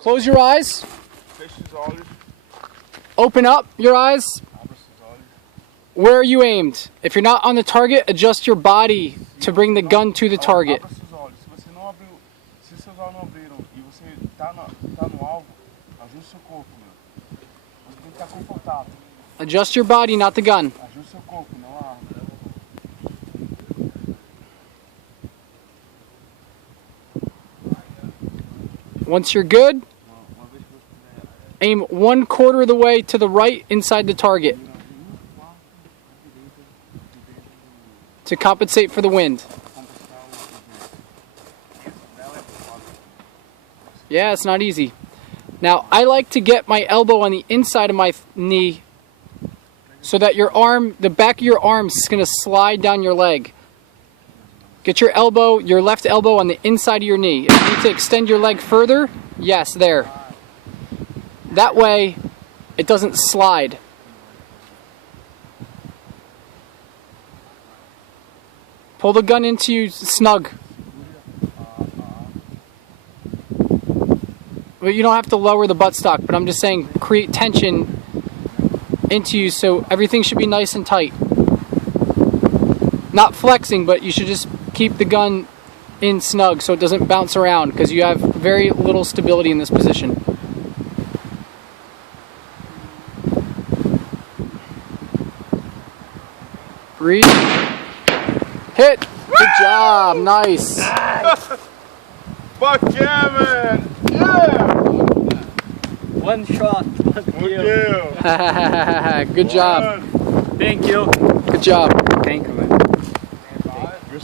Close your eyes. Open up your eyes. Where are you aimed? If you're not on the target, adjust your body to bring the gun to the target. Adjust your body, not the gun. Once you're good, aim 1/4 of the way to the right inside the target to compensate for the wind. Yeah, it's not easy. Now, I like to get my elbow on the inside of my knee so that your arm, the back of your arm is going to slide down your leg. Get your elbow, your left elbow on the inside of your knee. If you need to extend your leg further, yes, there. That way, it doesn't slide. Pull the gun into you snug. But you don't have to lower the buttstock, but I'm just saying create tension into you so everything should be nice and tight. Not flexing, but you should just keep the gun in snug so it doesn't bounce around because you have very little stability in this position. Breathe. Hit! Good job, nice. Fuck yeah, man! Yeah! One shot, one kill. Good job. Thank you. Good job. Thank you, man.